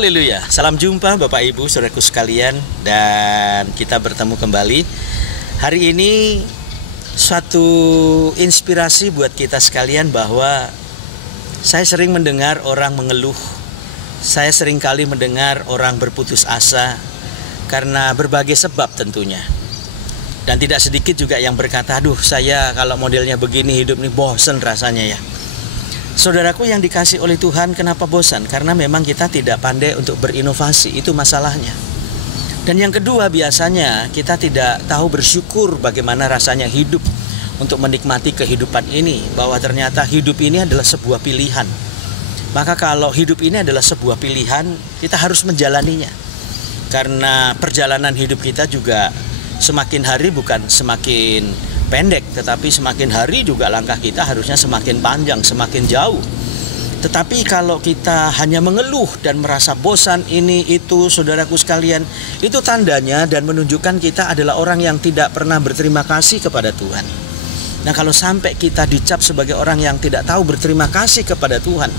Haleluya. Salam jumpa Bapak Ibu, saudaraku sekalian, dan kita bertemu kembali. Hari ini suatu inspirasi buat kita sekalian bahwa saya sering mendengar orang mengeluh. Saya sering kali mendengar orang berputus asa karena berbagai sebab tentunya. Dan tidak sedikit juga yang berkata, aduh saya kalau modelnya begini hidup nih bosen rasanya ya. Saudaraku yang dikasih oleh Tuhan, kenapa bosan? Karena memang kita tidak pandai untuk berinovasi, itu masalahnya. Dan yang kedua, biasanya kita tidak tahu bersyukur bagaimana rasanya hidup untuk menikmati kehidupan ini, bahwa ternyata hidup ini adalah sebuah pilihan. Maka kalau hidup ini adalah sebuah pilihan, kita harus menjalaninya. Karena perjalanan hidup kita juga semakin hari bukan semakin pendek, tetapi semakin hari juga langkah kita harusnya semakin panjang, semakin jauh. Tetapi kalau kita hanya mengeluh dan merasa bosan ini itu, saudaraku sekalian, itu tandanya dan menunjukkan kita adalah orang yang tidak pernah berterima kasih kepada Tuhan. Nah, kalau sampai kita dicap sebagai orang yang tidak tahu berterima kasih kepada Tuhan,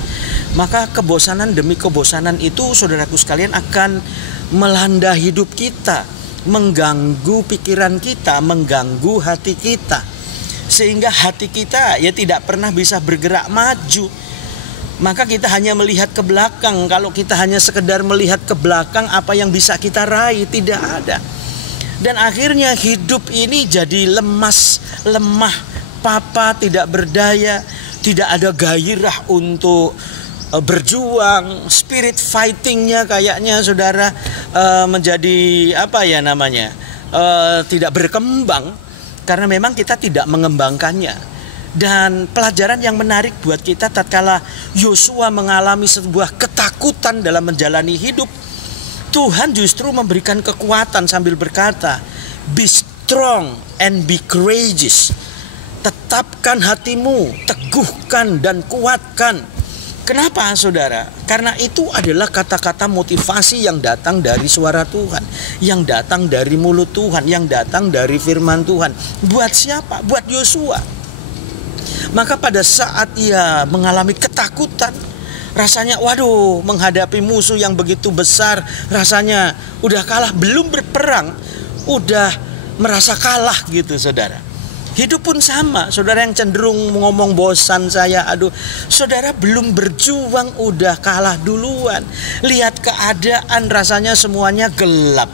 maka kebosanan demi kebosanan itu, saudaraku sekalian, akan melanda hidup kita, mengganggu pikiran kita, mengganggu hati kita, sehingga hati kita ya tidak pernah bisa bergerak maju. Maka kita hanya melihat ke belakang. Kalau kita hanya sekedar melihat ke belakang, apa yang bisa kita raih? Tidak ada. Dan akhirnya hidup ini jadi lemas, lemah, papa, tidak berdaya, tidak ada gairah untuk berjuang. Spirit fightingnya kayaknya saudara menjadi apa ya namanya, tidak berkembang karena memang kita tidak mengembangkannya. Dan pelajaran yang menarik buat kita tatkala Yosua mengalami sebuah ketakutan dalam menjalani hidup, Tuhan justru memberikan kekuatan sambil berkata, be strong and be courageous. Tetapkan hatimu, teguhkan dan kuatkan. Kenapa saudara? Karena itu adalah kata-kata motivasi yang datang dari suara Tuhan, yang datang dari mulut Tuhan, yang datang dari firman Tuhan. Buat siapa? Buat Yosua. Maka pada saat ia mengalami ketakutan, rasanya waduh, menghadapi musuh yang begitu besar, rasanya udah kalah, belum berperang, udah merasa kalah gitu saudara. Hidup pun sama, saudara yang cenderung ngomong bosan saya, aduh, saudara belum berjuang udah kalah duluan. Lihat keadaan, rasanya semuanya gelap.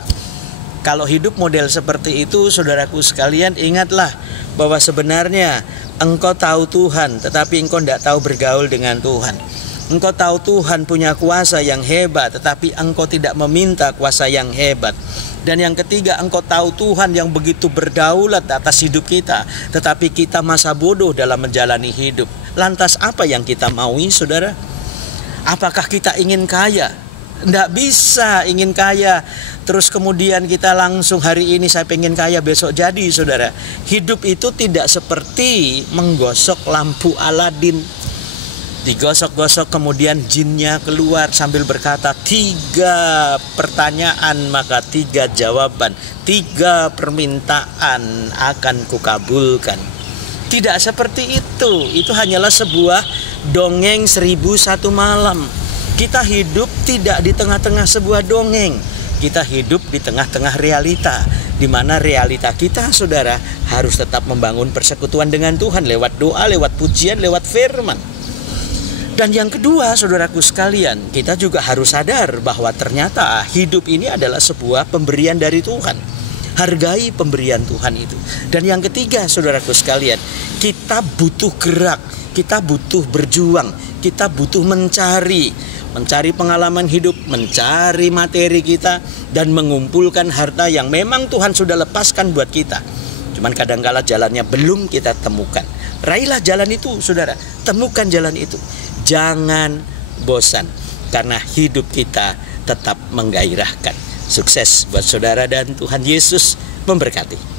Kalau hidup model seperti itu, saudaraku sekalian, ingatlah bahwa sebenarnya engkau tahu Tuhan, tetapi engkau tidak tahu bergaul dengan Tuhan. Engkau tahu Tuhan punya kuasa yang hebat, tetapi engkau tidak meminta kuasa yang hebat. Dan yang ketiga, engkau tahu Tuhan yang begitu berdaulat atas hidup kita, tetapi kita masa bodoh dalam menjalani hidup. Lantas apa yang kita maui, saudara? Apakah kita ingin kaya? Tidak bisa ingin kaya terus kemudian kita langsung hari ini saya pengen kaya besok jadi, saudara. Hidup itu tidak seperti menggosok lampu Aladin. Digosok-gosok kemudian jinnya keluar sambil berkata 3 pertanyaan maka 3 jawaban, 3 permintaan akan kukabulkan. Tidak seperti itu. Itu hanyalah sebuah dongeng 1001 malam. Kita hidup tidak di tengah-tengah sebuah dongeng. Kita hidup di tengah-tengah realita, di mana realita kita, saudara, harus tetap membangun persekutuan dengan Tuhan lewat doa, lewat pujian, lewat firman. Dan yang kedua, saudaraku sekalian, kita juga harus sadar bahwa ternyata hidup ini adalah sebuah pemberian dari Tuhan. Hargai pemberian Tuhan itu. Dan yang ketiga, saudaraku sekalian, kita butuh gerak, kita butuh berjuang, kita butuh mencari pengalaman hidup, mencari materi kita, dan mengumpulkan harta yang memang Tuhan sudah lepaskan buat kita. Cuman kadangkala jalannya belum kita temukan. Raihlah jalan itu, saudara. Temukan jalan itu. Jangan bosan, karena hidup kita tetap menggairahkan. Sukses buat saudara dan Tuhan Yesus memberkati.